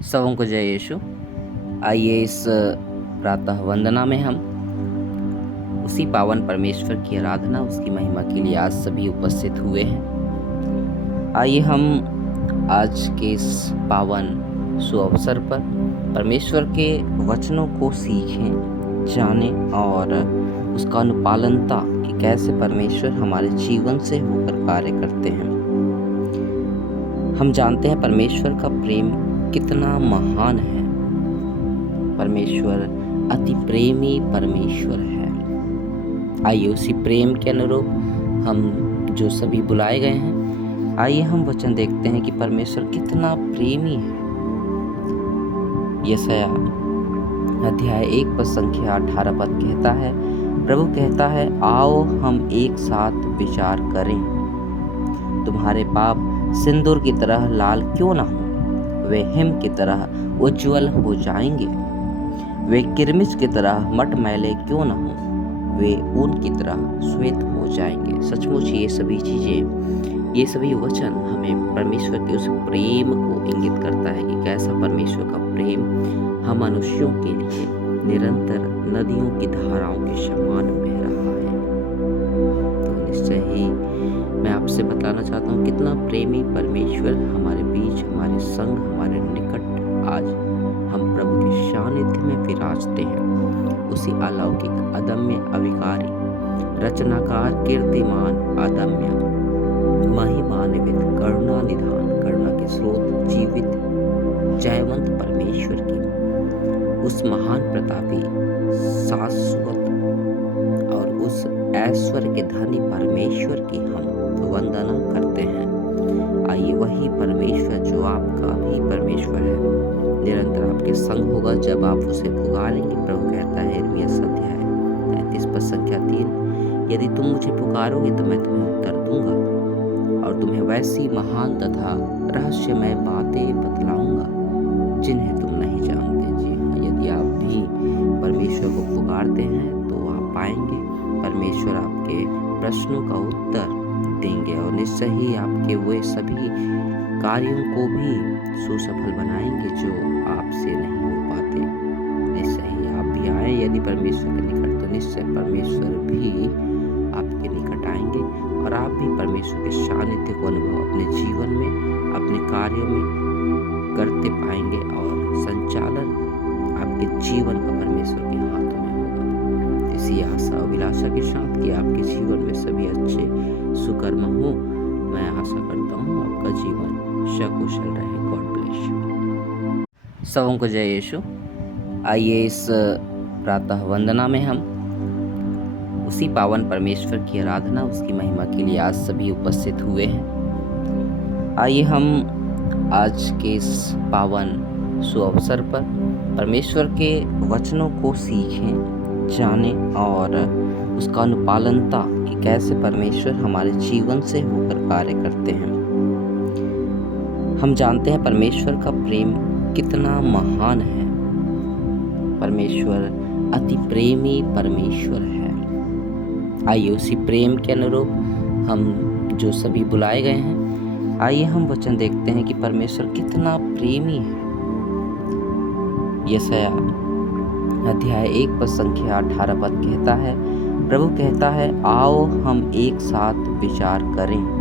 सबों को जय यीशु। आइए इस प्रातः वंदना में हम उसी पावन परमेश्वर की आराधना, उसकी महिमा के लिए आज सभी उपस्थित हुए हैं। आइए हम आज के इस पावन सुअवसर पर परमेश्वर के वचनों को सीखें, जानें और उसका अनुपालनता कि कैसे परमेश्वर हमारे जीवन से होकर कार्य करते हैं। हम जानते हैं परमेश्वर का प्रेम कितना महान है। परमेश्वर अति प्रेमी परमेश्वर है। आइए उसी प्रेम के अनुरूप हम जो सभी बुलाए गए हैं, आइए हम वचन देखते हैं कि परमेश्वर कितना प्रेमी है। यशायाह अध्याय 1 पद संख्या 18 पद कहता है, प्रभु कहता है, आओ हम एक साथ विचार करें। तुम्हारे पाप सिंदूर की तरह लाल क्यों ना हो, वे हिम की तरह उज्जवल हो जाएंगे। वे किरमिज की तरह मटमैले क्यों न हो, वे ऊन की तरह श्वेत हो जाएंगे। सचमुच ये सभी चीजें, ये सभी वचन हमें परमेश्वर के उस प्रेम को इंगित करता है कि कैसा परमेश्वर का प्रेम हम मनुष्यों के लिए निरंतर नदियों की धाराओं के समान बह रहा है। तो निश्चय ही मैं आपसे बताना चाहता हूँ कितना प्रेमी परमेश्वर हमारे बीच, हमारे संग, हमारे निकट आज हम प्रभु के सानिध्य में विराजते हैं। उसी अलौकिक, अदम्य, अविकारी, रचनाकार, कीर्तिमान, अदम्य, महिमान्वित, करुणा निधान, करुणा के स्रोत, जीवित, जयवंत परमेश्वर की उस महान प्रतापी, शाश्वत और उस ऐश्वर्य के धनी परमेश्वर की हम वंदना करते हैं। आइए वही परमेश्वर जो आपका भी परमेश्वर है निरंतर आपके संग होगा जब आप उसे पुकारेंगे। प्रभु कहता है यिर्मयाह अध्याय 33 पद संख्या 3, यदि तुम मुझे पुकारोगे तो मैं तुम्हें उत्तर दूंगा और तुम्हें वैसी महान तथा रहस्यमय बातें बतलाऊंगा जिन्हें तुम नहीं जानते। जी हाँ, यदि आप भी परमेश्वर को पुकारते हैं तो आप पाएंगे परमेश्वर आपके प्रश्नों का उत्तर देंगे और निश्चय ही आपके वे सभी कार्यों को भी सुसफल बनाएंगे जो आपसे नहीं हो पाते। निश्चय ही आप भी आए यदि परमेश्वर के निकट, तो निश्चय परमेश्वर भी आपके निकट आएंगे और आप भी परमेश्वर के सानिध्य को अनुभव अपने जीवन में, अपने कार्यों में करते पाएंगे और संचालन आपके जीवन का परमेश्वर के हाथों में होगा। इसी आशा अभिलाषा के साथ कि आपके जीवन में सभी अच्छे सुकर्म हो, मैं आशा करता हूँ आपका जीवन सकुशल रहे। God bless you. सबों को जय यीशु। आइए इस प्रातः वंदना में हम उसी पावन परमेश्वर की आराधना, उसकी महिमा के लिए आज सभी उपस्थित हुए हैं। आइए हम आज के इस पावन सुअवसर पर परमेश्वर के वचनों को सीखें, जानें और उसका अनुपालनता कि कैसे परमेश्वर हमारे जीवन से होकर कार्य करते हैं। हम जानते हैं परमेश्वर का प्रेम कितना महान है। परमेश्वर अति प्रेमी परमेश्वर है। आइए उसी प्रेम के अनुरूप हम जो सभी बुलाए गए हैं, आइए हम वचन देखते हैं कि परमेश्वर कितना प्रेमी है। यशायाह अध्याय 1 पद संख्या 18 पद कहता है, प्रभु कहता है, आओ हम एक साथ विचार करें।